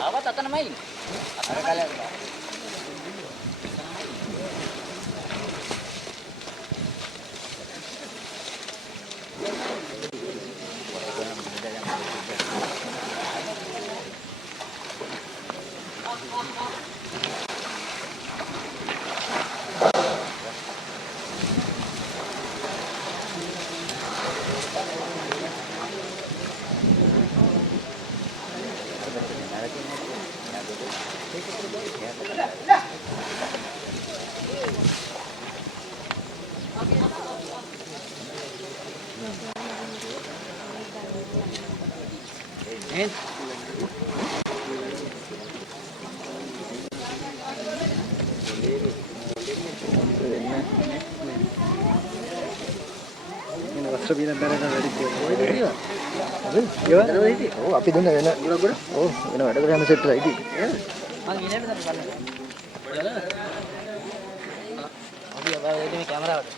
Awat akan main. Akan kalian. Oh, අපි දුන්න වෙන ඔව් වෙන වැඩ කරගෙන සෙට් වෙලා ඉතින් මං ඉන්නේ මෙතන බලන්න. අපි ආවා මේ කැමරාවට.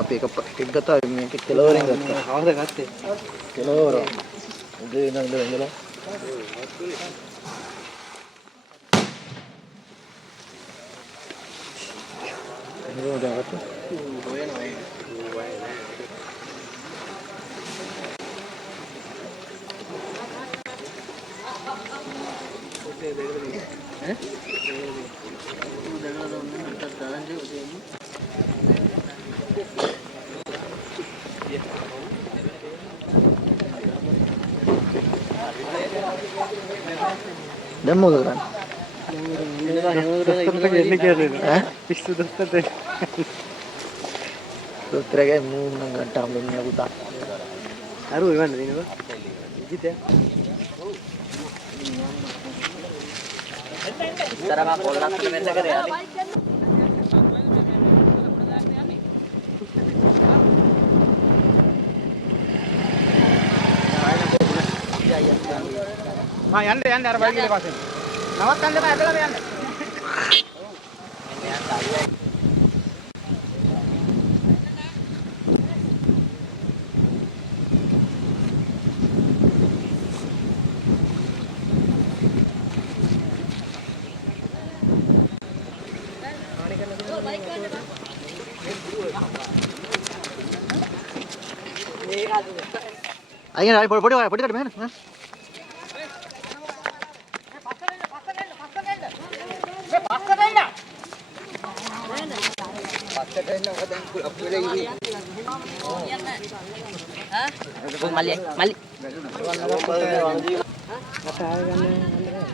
අපි එක ගත්තා මේක කෙලවරෙන් ගත්තා. කවුද ගත්තේ? කෙලවර. උදේ ඉඳලා දැන් මොකද කරන්නේ? පිස්සු දොස්තරට දොස්තරගේ මූණ නම් ගන්න හම්බෙන්නේ පුතා. අරු එවන්න දිනව. ඉතින් තරම පොල්ලක් මෙන්න කරේ ආලි. යන්න අර බයික් එකේ පස්සේ. නවත්තන්න බෑ ඇදලා යන්න. අයියා පොඩි කට මෙහෙන.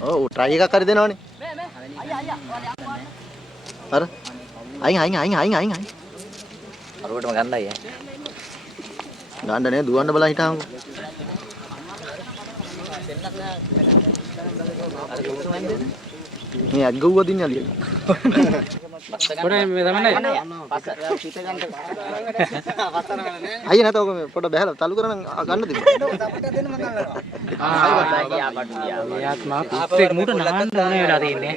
Oh, try එකක් හරි දෙනවනේ. අර අයින්. අරුවටම ගන්නයි ඈ. ගන්න නේ දුවන්න බලන් හිටාමු. මේ අග්ගුව දින්නේ අලිය. පොඩේ මේ තමයි අයියා නැත ඔක පොඩ බහැලා තලු කරන ගන්න දෙන්න. එයාත් මා පිටේ මුට නහන්න ඕනේ වෙලා තියෙන්නේ.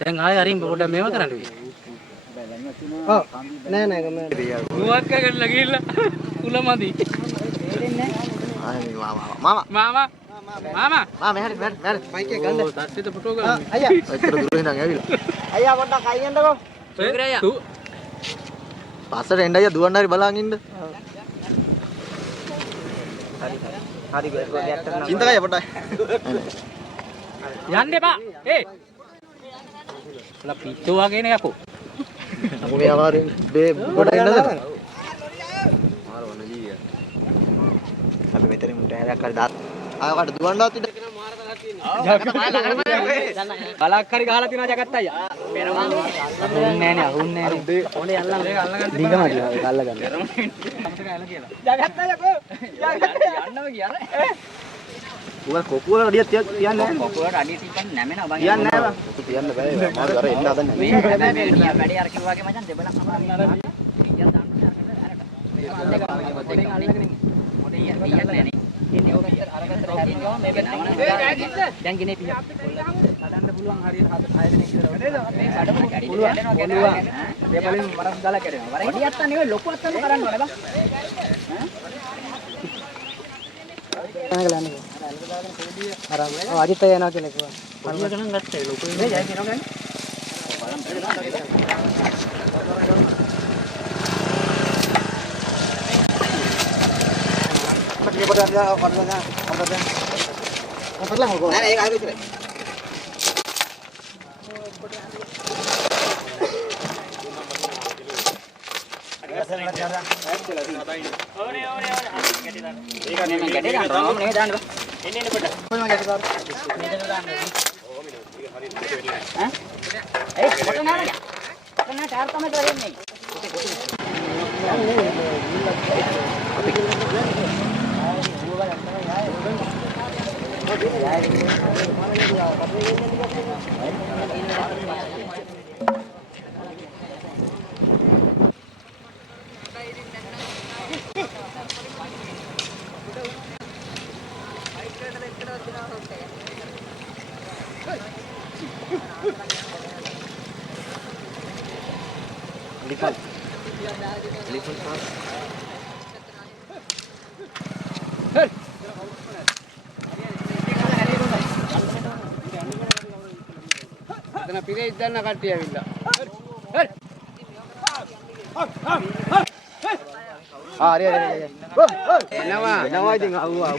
දැන් ආයෙ අරින් පොඩ මේව කරන්න වෙයි. ඔව් නෑ ගම. මුවත් කගන්න ගිහිල්ලා කුලමදි. මාමා මෙහෙර බයික් එක ගන්න. තාත්තට ෆොටෝ ගන්න. අයියා ඔච්චර දුර ඉඳන් ඇවිල්ලා. අයියා පොඩ්ඩක් අයියන්නකෝ. තු පස්සට එන්න අයියා දුවන්න හරි බලන් ඉන්න. හරි ගොඩක් චින්තකය පොඩ්ඩයි. යන්න එපා. ලා පිට්ටෝ වගේනේ යකෝ. මොකේ ආකාරයෙන් බේ ගොඩ ඉන්නද? මාර වන ජීවිය. අපි මෙතනින් මුට හැරයක් හරි දාත් ආයකට දුවන්නවත් ඉන්න කෙනා මාර තරහක් තියෙනවා. බලක් හරි ගහලා තියනවා జగත් අයියා. පෙරමන්නේ අහුන්නේ නෑනේ. ඕනේ අල්ලන්න. දීගමද අල්ල ගන්න. జగත් අයියා කෝ. යන්නම කියන්නේ. උගල කොපුවල අඩියක් තියන්නේ නැහැ. කොපුවල අඩිය තියන්න නැමෙනවා බං. තියන්නේ නැහැ බං. ඔක තියන්න බෑ. මාරු අර එන්න හදන්නේ. මේ වැඩි අර කිව්වා වගේ මචං දෙබලක් අමාරුයි. ඉතින් දාන්න අරගෙන. මොඩේ යන්නේ නැහැ. ඉන්නේ ඔය අරකට හැදෙනවා මේ වෙනවා දැන් ගෙනේ පිය හදන්න පුළුවන් හරියට 6 දෙනෙක් විතර නේද මේ සඩම පුළුවන් දෙපලින් වරස් දාලා කරනවා වරේ අඩියක් නෙවෙයි ලොකු අත්තම කරන්න ඕනේ බං අර අජිත් යනවා කියලා කිව්වා පරිව ගණන් ගත්තා ලොකු නේ ජය කියනවා ගන්නේ Ini pada dia warnanya apa dah? Apa lah kau? Nah, ini air itu. එතන පිරේ ඉඳන්න කට්ටිය ඇවිල්ලා. හරි. එනවා ඉතින්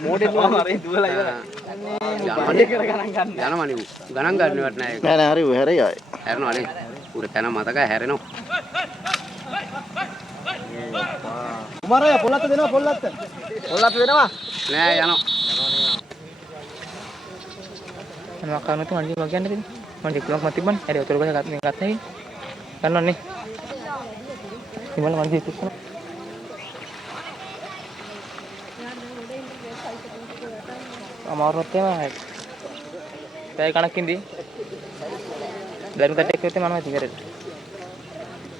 මොඩෙල් වගේ දුවලා ඉවරයි. යන්නේ කර ගණන් ගන්න. යනවනේ ගණන් ගන්නවත් නැහැ. නෑ හරි හැරයි ආයේ. හැරෙනවනේ. උර තැන මතකයි හැරෙනවා. කුමාරයා පොල්ලත් දෙනවා පොල්ලත්. පොල්ලත් දෙනවා. නෑ යනවා. අනේ මකන්න තු අන්තිම වගයන් දෙන්නේ. මම දෙකක් මත තිබ්බනේ. හරි උතර ගහ ගත්ත නේ. ගන්නවන්නේ. ඉමල මන් දීපු කොන. අමාරුත් තමයි. පැය කණකින්දී. දරුණු තට්ටෙක් වෙත්තේ මම ඉතින් කරේ.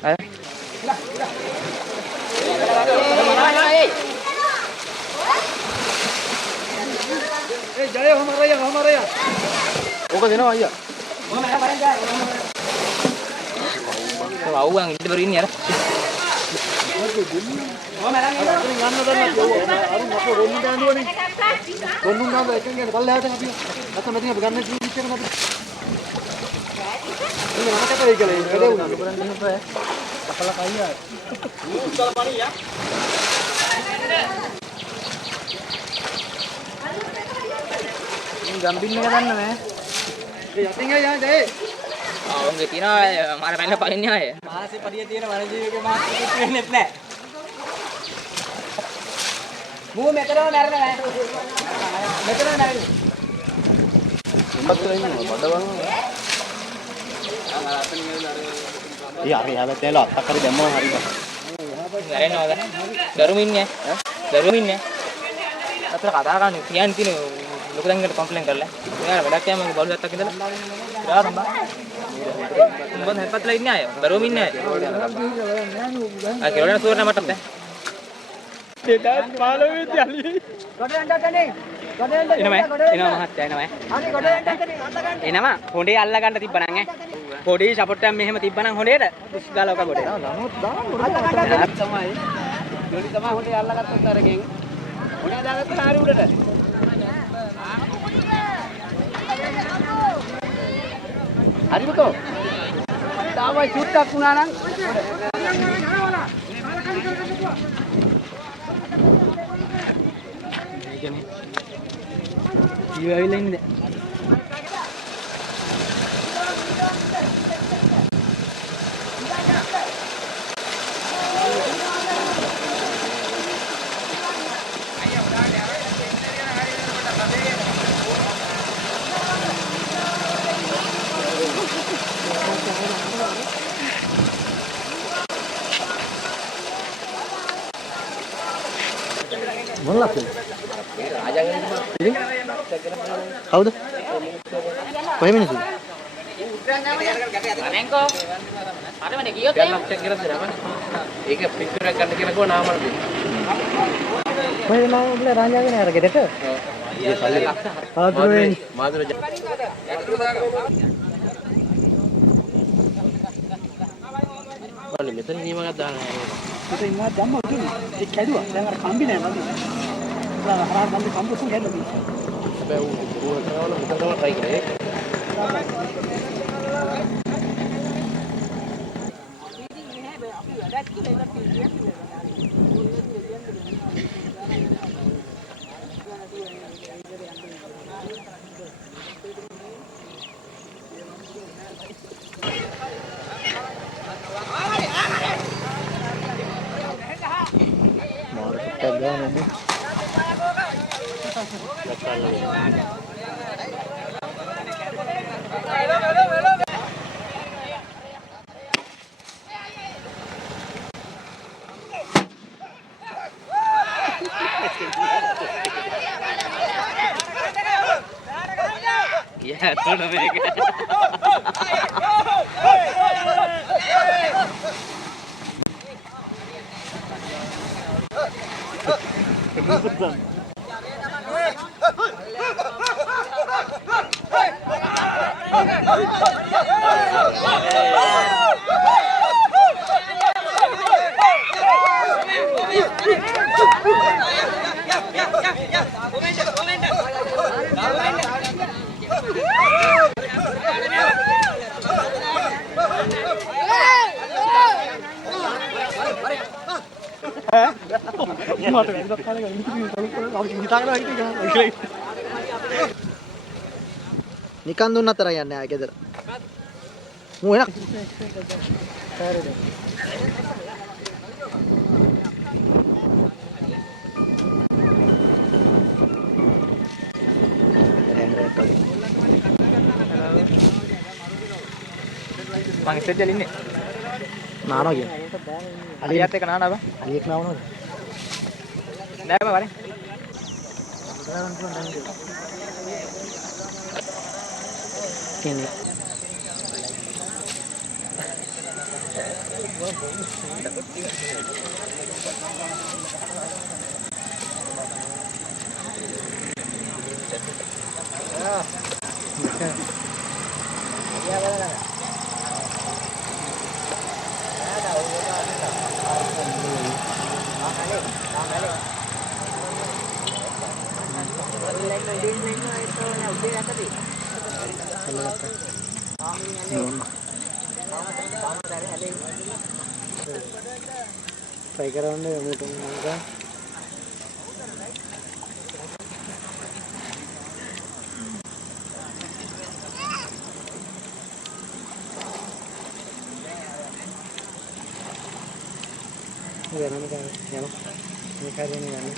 අය. ඒ ජය හමාරය. ඕක දෙනවා අයියා. අවුවන් ඉන්න බර ඉන්නේ අර. ගොන්නුන් නාම එකෙන් ගන්න පල්ලෙහාට අපි නැත්නම් මෙතන අපි ගන්න ජීවිත එකක් අපි. මේ මම කතරේ කියලා වැඩේ වුණා. කරන්නේ නැහැ. කපලා කයියා. උත්තර පණියා. මේ ගම්බින් එක දන්න නෑ. ඒ යටින් ගියා යන්නේ. උන්ගේ තියනවා මාර පැන්න පලින්නේ ආයේ. මාසේ පරිය තියෙන වන ජීවිතේ මාත් කිසි වෙන්නේ නැහැ. මූ මෙතනම මැරෙන්නේ නෑ. මෙතන නැහැ. උඹත් ඉන්නවා බඩවල්. ඒ අර යාලා තේල අත්තක් හරි දැම්මම හරි බා. මැරෙනවද? දරුමින්නේ ඈ? දරුමින්නේ. අතට කතා කරන්නේ කියන්නේ තියෙන ලොකු දැන්කට කම්ප්ලේන් කරලා. එයාලා වැඩක් යෑම බලු දැත්තක් ඉඳලා. ඉරා සම්බා. උඹ හැප්පත්ලා ඉන්නේ ආයේ. දරුමින්නේ ආයේ. ආ කෙරෝණ සුවරණ මටත් දැන්. 2015 දී අලි. එනවා මහත්තයා එනවා. එනවා හොඬේ අල්ල ගන්න තිබ්බනම් ඈ. පොඩි සපෝට් එකක් මෙහෙම තිබ්බනම් හොඬේට පුස් ගාලා ඔක ගොඩේ. තමයි. ජොලි තමයි හොඬේ අල්ලගත්තොත් අරගෙන. හොඬේ දාගත්ත හරි උඩට. හරිමකෝ. තාමයි චුට්ටක් වුණා නම් මේකනේ. ඊව ඇවිල්ලා ඉන්නේ. කවුද? කොහෙ මිනිස්සු? අනේකෝ අරමනේ කියොත් ලක්ෂ කියලා දෙනවා. ඒක පිටුර ගන්න කියලා කෝ නාමල් දෙන්න. කොහෙද නාම උඹලා රාජාගෙන අර ගෙදරට? ඔව්. ඊයේ සල්ලි ආදුරේ මාදුර වල මෙතන නියමයක් දානවා. ඒක ඉන්නවා දැම්ම උතුනේ. ඒ කැඩුවා. දැන් අර කම්බි නෑ නේද? උඹලා හරහා බන්ද කම්බුසුන් කැඩලා තියෙනවා. හැබැයි ඌ කරවල මෙතන තමයි try කරේ. Ya, todo මේක. නිකන් දුන්න අතර යන්නේ ආයෙ ගෙදර. මූ එන. මං ඉස්සෙල් ඉන්නේ. නානවා කියන්නේ. අලියත් එක නානවා බා. අලියෙක් නාවනවද? නෑ බා වරේ. කියන්නේ. try කරන්නේ මොකට මොකක්ද? යනවා මේ කාර්යනේ යන්නේ